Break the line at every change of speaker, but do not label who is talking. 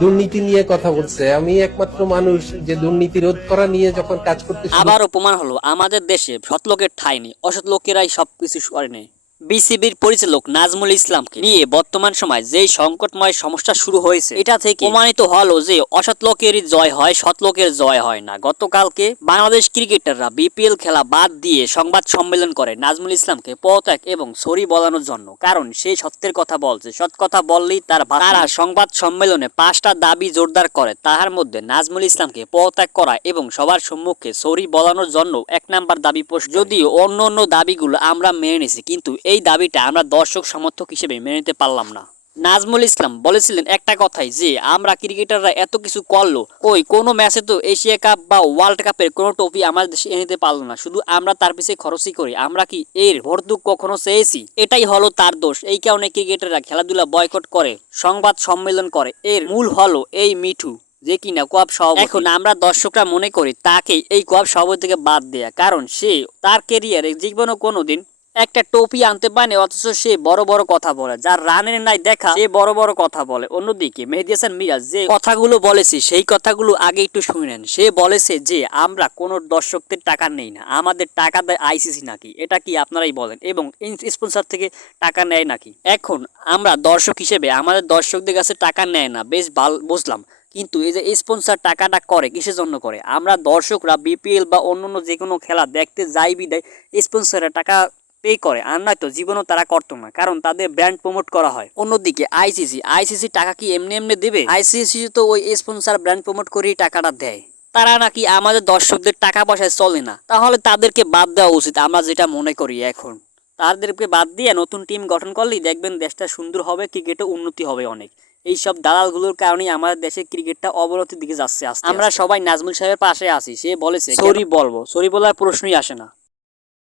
দুর্নীতি নিয়ে কথা বলছে। আমি একমাত্র মানুষ যে দুর্নীতি রোধ করা নিয়ে যখন কাজ করতে
আবার প্রমাণ হলো। আমাদের দেশে সৎ লোকের ঠাই নেই, অসৎ লোকেরাই সবকিছু করে নেই বিসিবির পরিচালক নাজমুল ইসলামকে নিয়ে বর্তমান সময় যেই সংকটময় সমস্যা শুরু হয়েছে, এটা থেকে প্রমাণিত হলো যে অসৎ লোকেরই জয় হয়, সৎ লোকের জয় হয় না। গতকালকে বাংলাদেশ ক্রিকেটাররা বিপিএল খেলা বাদ দিয়ে সংবাদ সম্মেলন করে নাজমুল ইসলামকে পদত্যাগ এবং সরি বলানোর জন্য। কারণ সে সত্যের কথা বলছে। সৎ কথা বললেই তার তারা সংবাদ সম্মেলনে পাঁচটা দাবি জোরদার করে। তাহার মধ্যে নাজমুল ইসলামকে পদত্যাগ করা এবং সবার সম্মুখে সরি বলানোর জন্য এক নাম্বার দাবি যদিও অন্য অন্য দাবিগুলো আমরা মেনে নিছি, কিন্তু এই দাবিটা আমরা দর্শক সমর্থক হিসেবে মেনে নিতে পারলাম না। নাজমুল ইসলাম বলেছিলেন একটা কথাই যে, আমরা ক্রিকেটাররা এত কিছু করল ওই কোনো ম্যাচে তো এশিয়া কাপ বা ওয়ার্ল্ড কাপের কোনো ট্রফি আমাদের দেশে এনে দিতে পারল না। শুধু আমরা তার পিছিয়ে খরচই করি, আমরা কি এর ভর্তুক কখনো চেয়েছি? এটাই হলো তার দোষ। এই কারণে ক্রিকেটাররা খেলাধুলা বয়কট করে, সংবাদ সম্মেলন করে। এর মূল হলো এই মিঠু, যে কিনা কোয়াব সভাপতি। এখন আমরা দর্শকরা মনে করি তাকে এই কোয়াব সভাপতি থেকে বাদ দেয়া, কারণ সে তার কেরিয়ারে জীবনও কোনোদিন একটা টপি আনতে পারেনি অথচ সে বড় বড় কথা বলে। যার রানের নাই দেখা, সে বড় বড় কথা বলে। অন্যদিকে মেহেদি হাসান মিরাজ যে কথাগুলো বলেছে, সেই কথাগুলো আগে একটু শুনেন সে বলেছে যে, আমরা কোনো দর্শকদের টাকা নেই না, আমাদের টাকা দেয় আইসিসি নাকি? এটা কি আপনারাই বলেন? এবং স্পন্সর থেকে টাকা নেয় নাকি? এখন আমরা দর্শক হিসেবে, আমাদের দর্শকদের কাছে টাকা নেয় না, বেশ ভালো, বুঝলাম। কিন্তু এই যে স্পন্সর টাকাটা করে, কিসের জন্য করে? আমরা দর্শকরা, বিপিএল বা অন্যান্য যে কোনো খেলা দেখতে যাই বিদায় স্পন্সরের টাকা পে করে আর নয়তো জীবনও তারা করতো না কারণ তাদের ব্র্যান্ড প্রমোট করা হয়। অন্যদিকে আইসিসি আইসিসি টাকা কি এমনি এমনি দেবে? আইসিসি তো ওই স্পন্সর ব্র্যান্ড প্রমোট করেই টাকাটা দেয়। তারা নাকি আমাদের দর্শকদের টাকা পয়সায় চলে না। তাহলে তাদেরকে বাদ দেওয়া উচিত আমরা যেটা মনে করি এখন। তাদেরকে বাদ দিয়ে নতুন টিম গঠন করলেই দেখবেন দেশটা সুন্দর হবে ক্রিকেটে উন্নতি হবে অনেক। এইসব দালালগুলোর কারণেই আমাদের দেশের ক্রিকেটটা অবনতির দিকে যাচ্ছে আমরা সবাই নাজমুল সাহেবের পাশে আছি সে বলেছে সরি বলব সরি বলার প্রশ্নই আসে না।